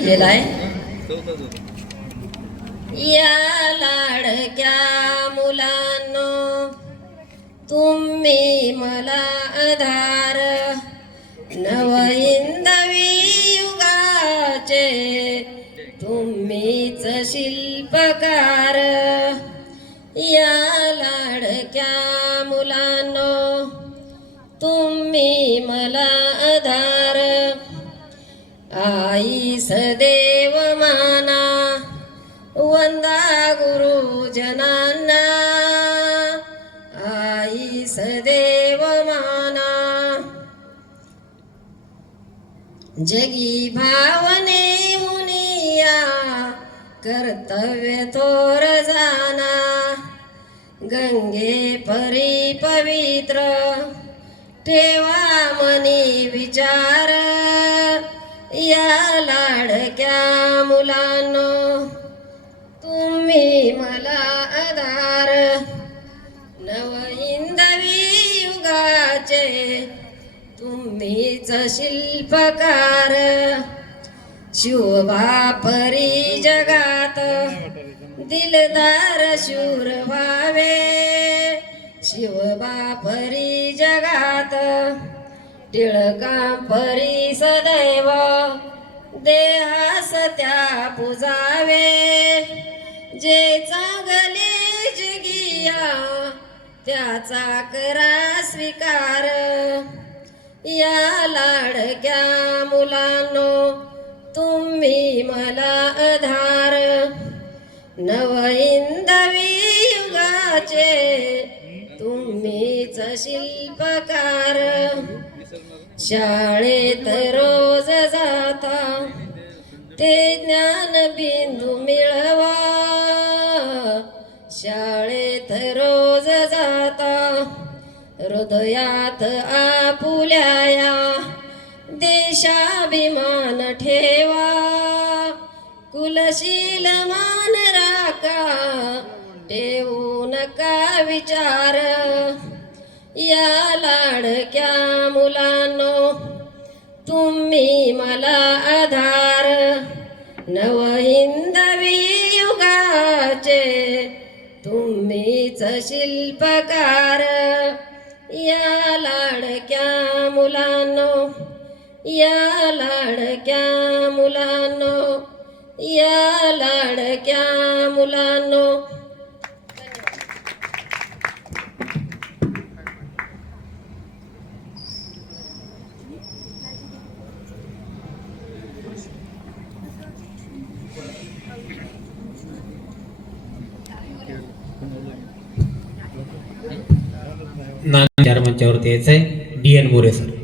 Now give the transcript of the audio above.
आहे या लाडक्या मुलांनो तुम्ही मला आधार नवहिंदवी युगाचे तुम्हीच शिल्पकार या लाडक्या मुलांनो तुम्ही मला आधार आई सदैव माना वंदा गुरुजनांना आई सदैव माना जगी भावने मुनिया कर्तव्य थोर जाना गंगे परी पवित्र ठेवा मनी विचार या लाडक्या मुलांनो तुम्ही मला आधार नवहिंदवी युगाचे तुम्हीच शिल्पकार शिवबा परी जगात दिलदार शूर व्हावे शिवबा परी जगात टिळका परी सदैव देहास त्या पुजावे जे चांगले जगिया त्याचा करा स्वीकार या लाडक्या मुलांनो तुम्ही मला आधार नवहिंदवी युगाचे तुम्हीच शिल्पकार शाळेत रोज जाता ते ज्ञान बिंदू मिळवा शाळेत रोज जाता हृदयात आपुल्या देशाभिमान ठेवा कुलशील मान राखा ठेवू नका विचार या लाडक्या मुलांनो तुम्ही मला आधार नवहिंदवी युगाचे तुम्हीच शिल्पकार या लाडक्या मुलांनो या लाडक्या मुलांनो या लाडक्या मुलांनो मंचावरती यायचंय DN मोरे सर.